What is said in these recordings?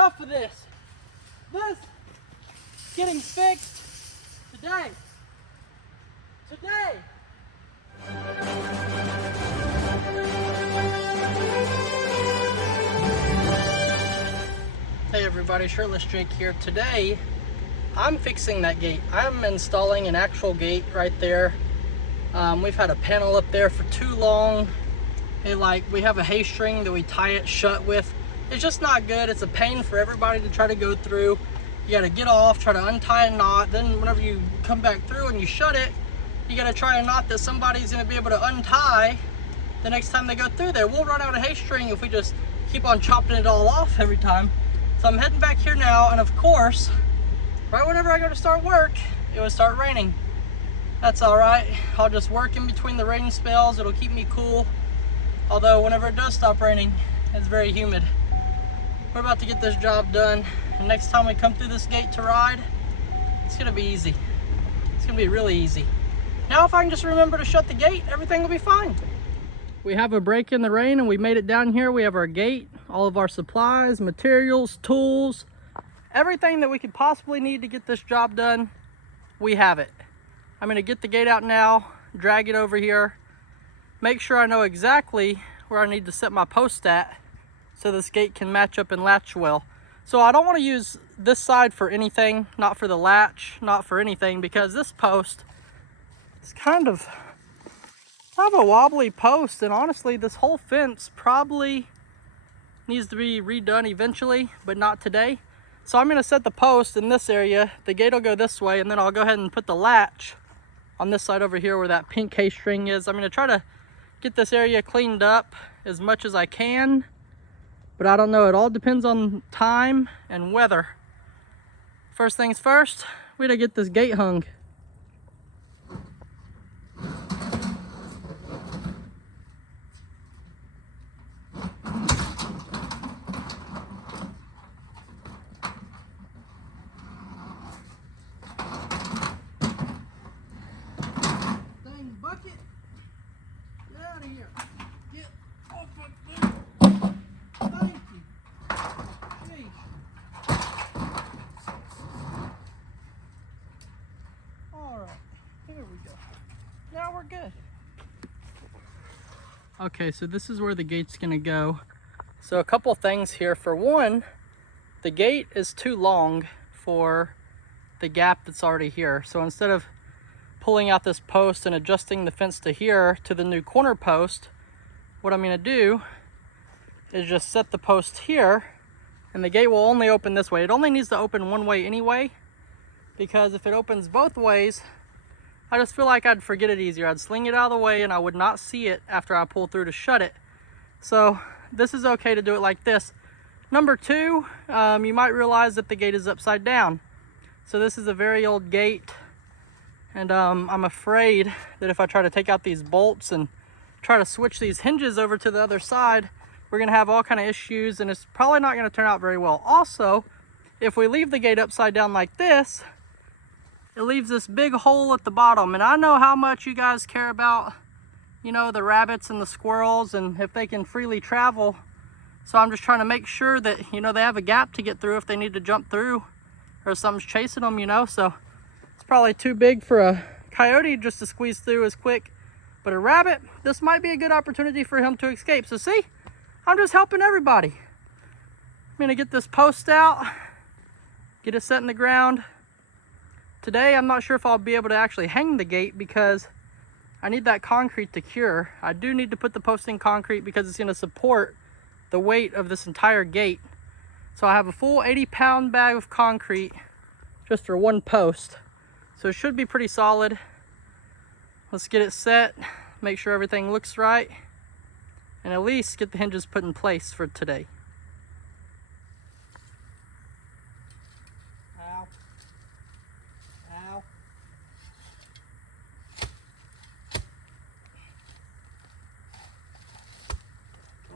enough of this. This is getting fixed today. Today. Hey everybody, Shirtless Jake here. Today, I'm fixing that gate. I'm installing an actual gate right there. We've had a panel up there for too long. We have a hay string that we tie it shut with. It's just not good. It's a pain for everybody to try to go through. You gotta get off, try to untie a knot. Then whenever you come back through and you shut it, you gotta try a knot that somebody's gonna be able to untie the next time they go through there. We'll run out of hay string if we just keep on chopping it all off every time. So I'm heading back here now, and of course, right whenever I go to start work, it will start raining. That's all right. I'll just work in between the rain spells. It'll keep me cool. Although whenever it does stop raining, it's very humid. We're about to get this job done, and next time we come through this gate to ride, it's gonna be easy. It's gonna be really easy. Now if I can just remember to shut the gate, everything will be fine. We have a break in the rain and we made it down here. We have our gate, all of our supplies, materials, tools, everything that we could possibly need to get this job done, we have it. I'm gonna get the gate out now, drag it over here, make sure I know exactly where I need to set my post at so this gate can match up and latch well. So I don't want to use this side for anything, not for the latch, not for anything, because this post is kind of a wobbly post, and honestly this whole fence probably needs to be redone eventually, but not today. So I'm going to set the post in this area, the gate will go this way, and then I'll go ahead and put the latch on this side over here where that pink hay string is. I'm going to try to get this area cleaned up as much as I can, but I don't know, it all depends on time and weather. First things first, we gotta get this gate hung. Dang bucket, get out of here. Get off of there. Thank you. Jeez. All right, here we go. Now we're good. Okay, so this is where the gate's gonna go. So a couple things here. For one, the gate is too long for the gap that's already here. So instead of pulling out this post and adjusting the fence to here to the new corner post, what I'm gonna do is just set the post here, and the gate will only open this way. It only needs to open one way anyway, because if it opens both ways, I just feel like I'd forget it easier. I'd sling it out of the way and I would not see it after I pull through to shut it. So this is okay to do it like this. Number two, you might realize that the gate is upside down. So this is a very old gate, and I'm afraid that if I try to take out these bolts and try to switch these hinges over to the other side, we're gonna have all kind of issues, and it's probably not gonna turn out very well. Also, if we leave the gate upside down like this, it leaves this big hole at the bottom. And I know how much you guys care about, you know, the rabbits and the squirrels and if they can freely travel. So I'm just trying to make sure that, you know, they have a gap to get through if they need to jump through or something's chasing them, you know. So it's probably too big for a coyote just to squeeze through as quick. But a rabbit, this might be a good opportunity for him to escape. So see, I'm just helping everybody. I'm gonna get this post out, get it set in the ground. Today, I'm not sure if I'll be able to actually hang the gate because I need that concrete to cure. I do need to put the post in concrete because it's gonna support the weight of this entire gate. So I have a full 80-pound bag of concrete just for one post. So it should be pretty solid. Let's get it set, make sure everything looks right, and at least get the hinges put in place for today. Ow. Ow.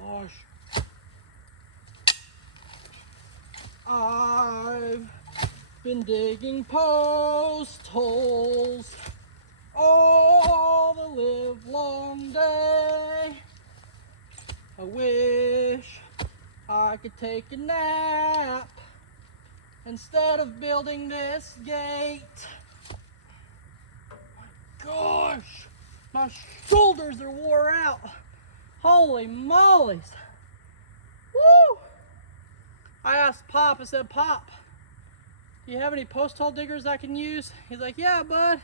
Gosh. I've been digging post holes all the live long day. I wish I could take a nap instead of building this gate. My gosh, my shoulders are wore out. Holy mollies. Woo! I asked Pop, I said, Pop, do you have any post hole diggers I can use? He's like, yeah, bud.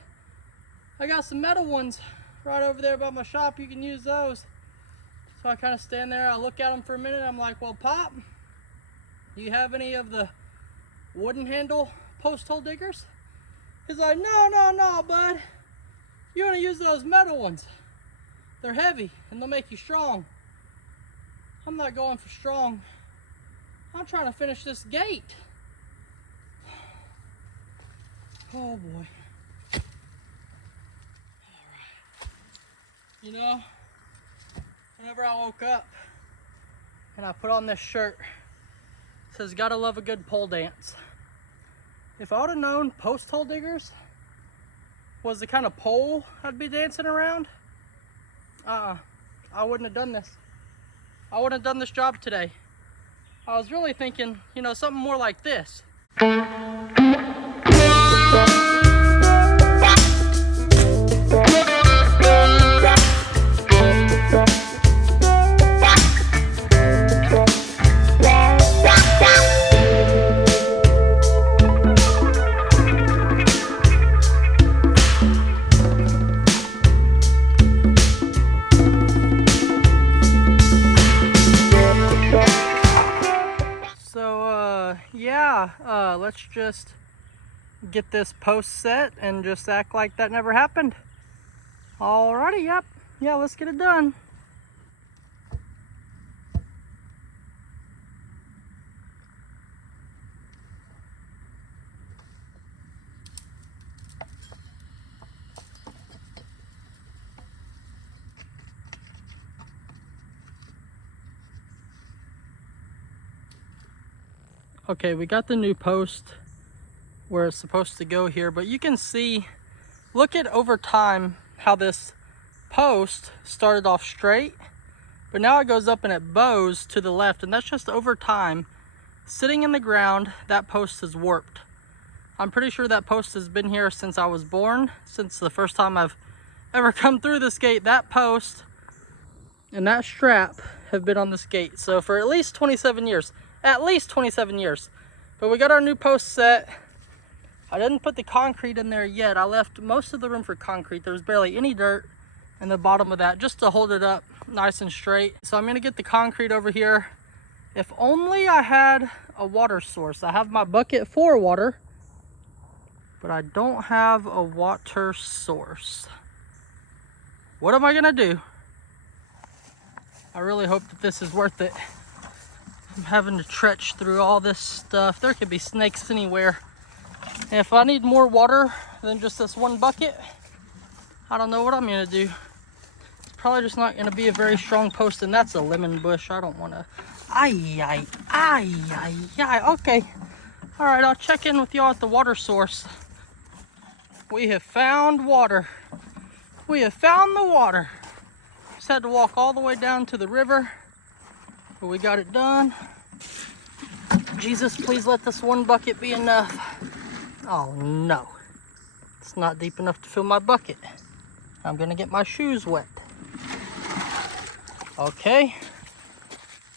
I got some metal ones right over there by my shop. You can use those. So I kind of stand there. I look at them for a minute. I'm like, well, Pop, do you have any of the wooden handle post hole diggers? He's like, no, bud. You want to use those metal ones. They're heavy and they'll make you strong. I'm not going for strong. I'm trying to finish this gate. Oh boy. You know, whenever I woke up and I put on this shirt, it says, gotta love a good pole dance. If I would have known post hole diggers was the kind of pole I'd be dancing around, I wouldn't have done this. I wouldn't have done this job today. I was really thinking, you know, something more like this. Let's just get this post set and just act like that never happened. Alrighty, yep. Yeah, let's get it done. Okay, we got the new post where it's supposed to go here, but you can see, look at over time how this post started off straight, but now it goes up and it bows to the left, and that's just over time. Sitting in the ground, that post is warped. I'm pretty sure that post has been here since I was born, since the first time I've ever come through this gate. That post and that strap have been on this gate. So for at least 27 years. At least 27 years. But we got our new post set. I didn't put the concrete in there yet. I left most of the room for concrete. There's barely any dirt in the bottom of that, just to hold it up nice and straight. So I'm gonna get the concrete over here. If only I had a water source. I have my bucket for water, but I don't have a water source. What am I gonna do? I really hope that this is worth it. I'm having to trudge through all this stuff. There could be snakes anywhere. And if I need more water than just this one bucket, I don't know what I'm gonna do. It's probably just not gonna be a very strong post, and that's a lemon bush. I don't wanna, ay. Okay, all right, I'll check in with y'all at the water source. We have found water. We have found the water. Just had to walk all the way down to the river, but we got it done. Jesus, please let this one bucket be enough. Oh no, it's not deep enough to fill my bucket. I'm gonna get my shoes wet. Okay,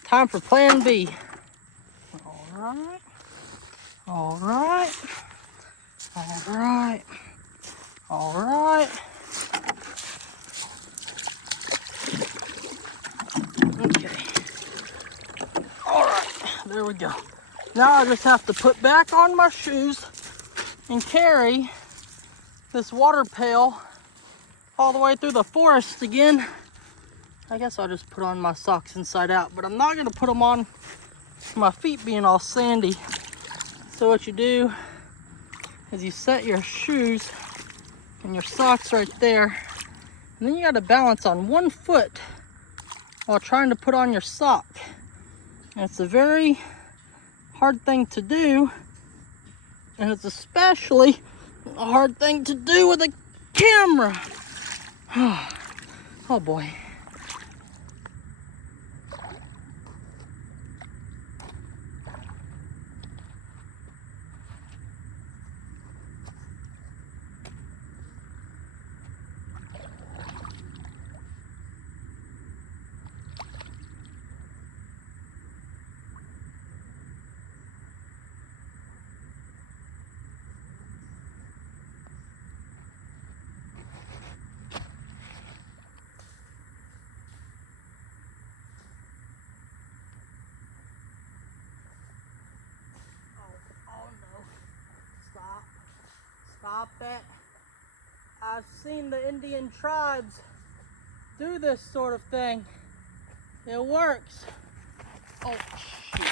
time for plan B. All right. Okay. All right, there we go. Now I just have to put back on my shoes and carry this water pail all the way through the forest again. I guess I'll just put on my socks inside out, but I'm not gonna put them on my feet being all sandy. So what you do is you set your shoes and your socks right there, and then you gotta balance on one foot while trying to put on your sock. And it's a very hard thing to do, and it's especially a hard thing to do with a camera. Oh boy. stop that. I've seen the Indian tribes do this sort of thing. It works. Oh, shoot.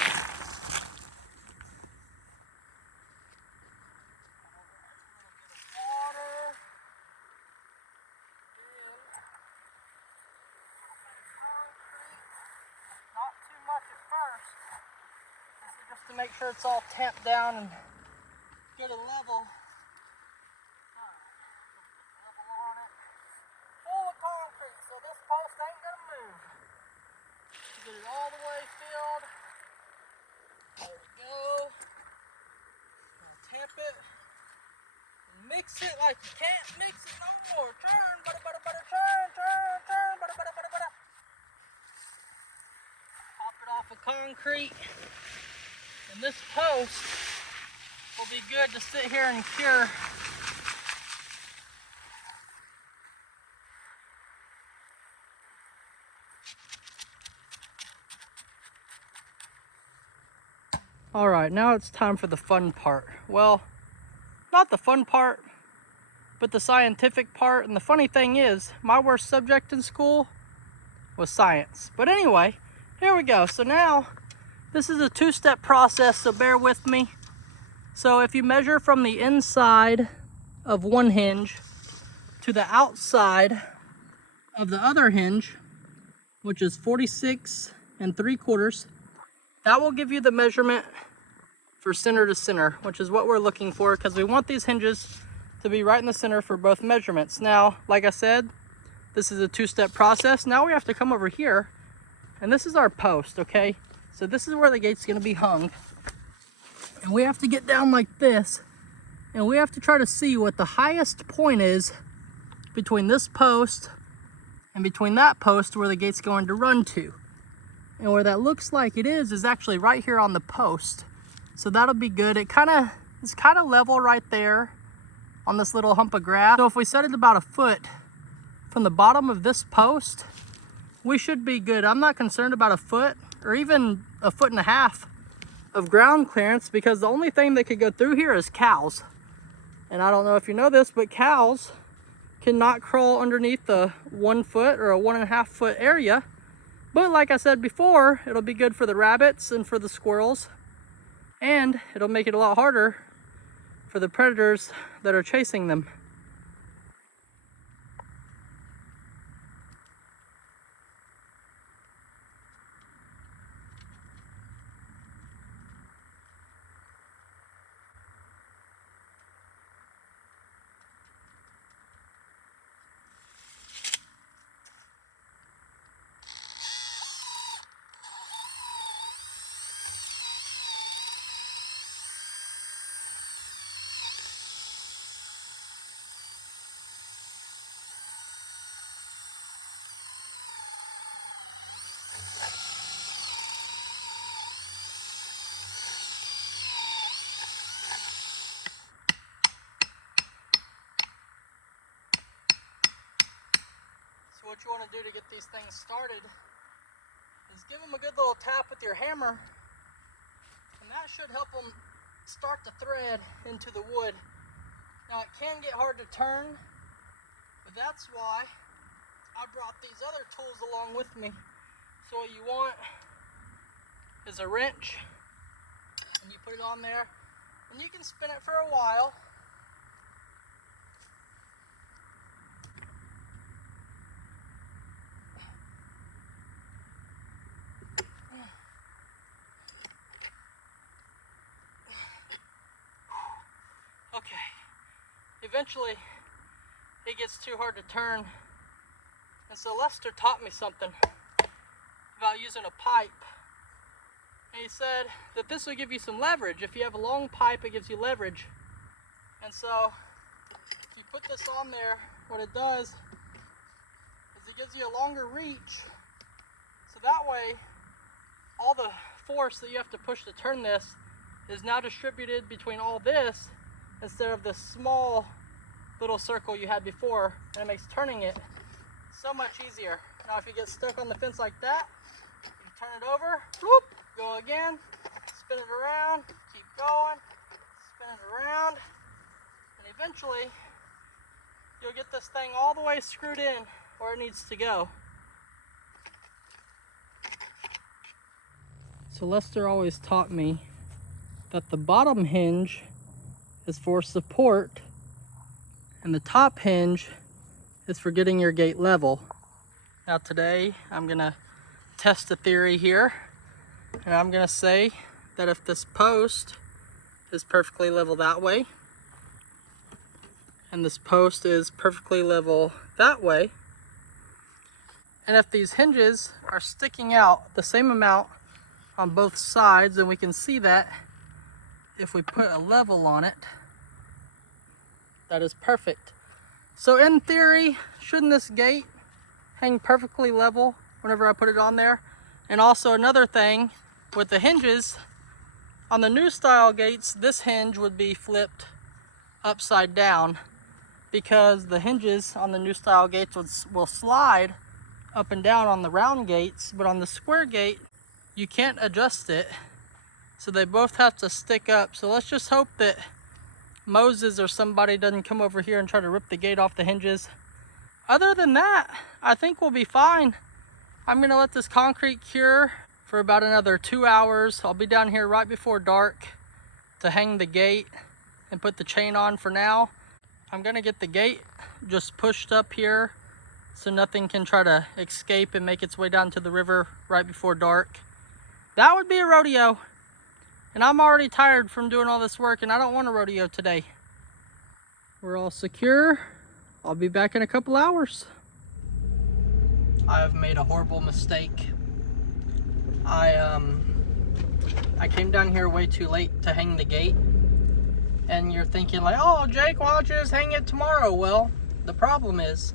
Not too much at first. This is just to make sure it's all tamped down and get a level. Level on it. Full of concrete, so this post ain't gonna move. Get it all the way filled. There we go. Now tamp it. And mix it like you can't mix it no more. Turn, butter, butter, butter, turn, butter, butter, butter, butter. Pop it off of concrete. And this post will be good to sit here and cure. All right, now it's time for the fun part. Well, not the fun part, but the scientific part. And the funny thing is, my worst subject in school was science. But anyway, here we go. So now, this is a two-step process, so bear with me. So if you measure from the inside of one hinge to the outside of the other hinge, which is 46 3/4, that will give you the measurement for center to center, which is what we're looking for because we want these hinges to be right in the center for both measurements. Now, like I said, this is a two-step process. Now we have to come over here, and this is our post, okay? So this is where the gate's gonna be hung. And we have to get down like this, and we have to try to see what the highest point is between this post and between that post where the gate's going to run to. And where that looks like it is actually right here on the post. So that'll be good. It's kind of level right there on this little hump of grass. So if we set it about a foot from the bottom of this post, we should be good. I'm not concerned about a foot or even a 1.5 feet of ground clearance because the only thing that could go through here is cows. And I don't know if you know this, but cows cannot crawl underneath the 1 foot or a 1.5 foot area. But like I said before, it'll be good for the rabbits and for the squirrels. And it'll make it a lot harder for the predators that are chasing them. So what you want to do to get these things started is give them a good little tap with your hammer, and that should help them start to thread into the wood. Now it can get hard to turn, but that's why I brought these other tools along with me. So what you want is a wrench, and you put it on there, and you can spin it for a while. Okay, eventually it gets too hard to turn, and so Lester taught me something about using a pipe, and he said that this will give you some leverage. If you have a long pipe, it gives you leverage. And so if you put this on there, what it does is it gives you a longer reach, so that way all the force that you have to push to turn this is now distributed between all this instead of the small little circle you had before, and it makes turning it so much easier. Now if you get stuck on the fence like that, you turn it over, whoop, go again, spin it around, keep going, spin it around, and eventually you'll get this thing all the way screwed in where it needs to go. So Lester always taught me that the bottom hinge is for support and the top hinge is for getting your gate level. Now today I'm gonna test a theory here, and I'm gonna say that if this post is perfectly level that way and this post is perfectly level that way, and if these hinges are sticking out the same amount on both sides, and we can see that if we put a level on it, that is perfect. So in theory, shouldn't this gate hang perfectly level whenever I put it on there? And also another thing, with the hinges, on the new style gates, this hinge would be flipped upside down because the hinges on the new style gates will slide up and down on the round gates, but on the square gate, you can't adjust it. So they both have to stick up. So let's just hope that Moses or somebody doesn't come over here and try to rip the gate off the hinges. Other than that, I think we'll be fine. I'm gonna let this concrete cure for about another 2 hours. I'll be down here right before dark to hang the gate and put the chain on for now. I'm gonna get the gate just pushed up here so nothing can try to escape and make its way down to the river right before dark. That would be a rodeo. And I'm already tired from doing all this work, and I don't want a rodeo today. We're all secure. I'll be back in a couple hours. I have made a horrible mistake. I came down here way too late to hang the gate. And you're thinking like, oh, Jake, why don't you just hang it tomorrow? Well, the problem is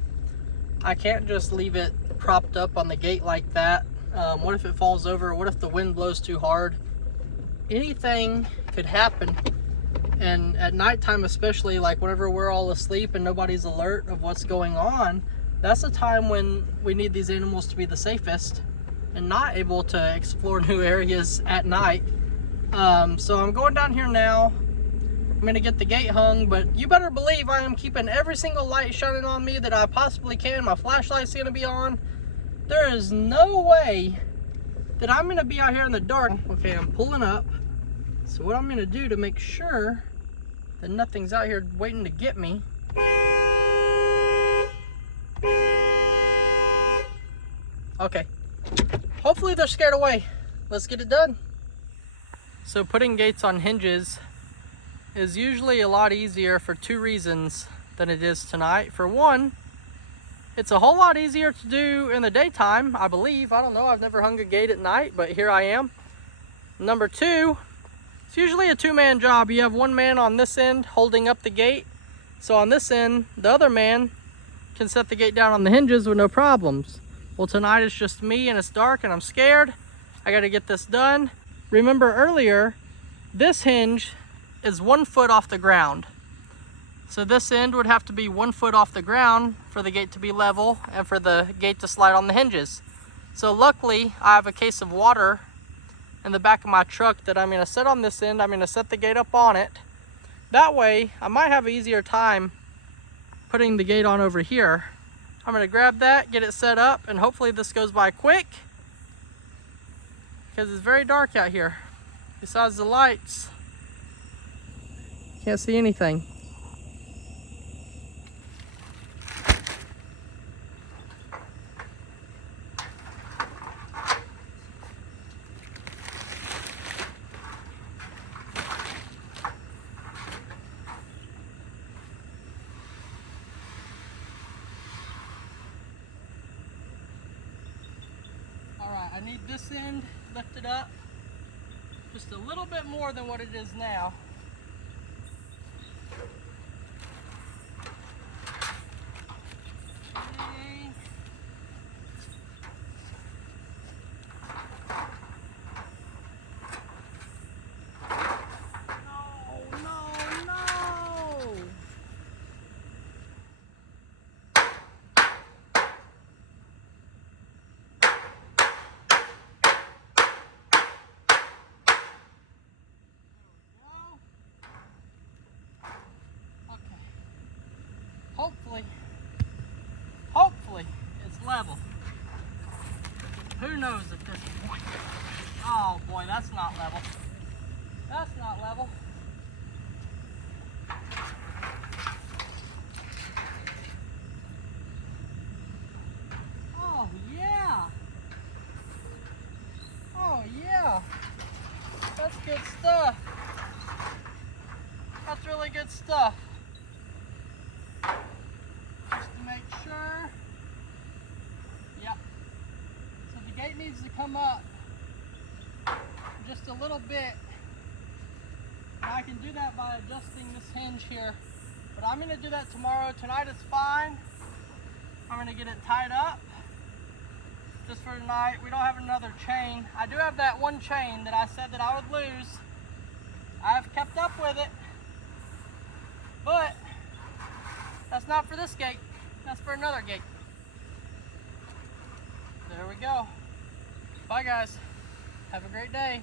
I can't just leave it propped up on the gate like that. What if it falls over? What if the wind blows too hard? Anything could happen. And at nighttime, especially, like whenever we're all asleep and nobody's alert of what's going on, that's a time when we need these animals to be the safest and not able to explore new areas at night. So I'm going down here now. I'm gonna get the gate hung, but you better believe I am keeping every single light shining on me that I possibly can. My flashlight's gonna be on. There is no way that I'm gonna be out here in the dark. Okay, I'm pulling up. So what I'm gonna do to make sure that nothing's out here waiting to get me. Okay, hopefully they're scared away. Let's get it done. So putting gates on hinges is usually a lot easier for 2 reasons than it is tonight. For one, it's a whole lot easier to do in the daytime, I believe. I don't know, I've never hung a gate at night, but here I am. Number 2, it's usually a 2-man job. You have 1 man on this end holding up the gate. So on this end, the other man can set the gate down on the hinges with no problems. Well, tonight it's just me and it's dark and I'm scared. I gotta get this done. Remember earlier, this hinge is 1 foot off the ground. So this end would have to be 1 foot off the ground for the gate to be level and for the gate to slide on the hinges. So luckily, I have a case of water in the back of my truck that I'm gonna set on this end. I'm gonna set the gate up on it. That way, I might have an easier time putting the gate on over here. I'm gonna grab that, get it set up, and hopefully this goes by quick because it's very dark out here. Besides the lights, can't see anything. All right, I need this end lifted up just a little bit more than what it is now. level. Who knows at this point? Oh boy, that's not level. That's not level. Oh yeah. Oh yeah. That's good stuff. That's really good stuff. Just to make sure. Yep. So the gate needs to come up just a little bit. And I can do that by adjusting this hinge here. But I'm going to do that tomorrow. Tonight it's fine. I'm going to get it tied up just for tonight. We don't have another chain. I do have that one chain that I said that I would lose. I've kept up with it. But that's not for this gate. That's for another gate. There we go. Bye guys. Have a great day.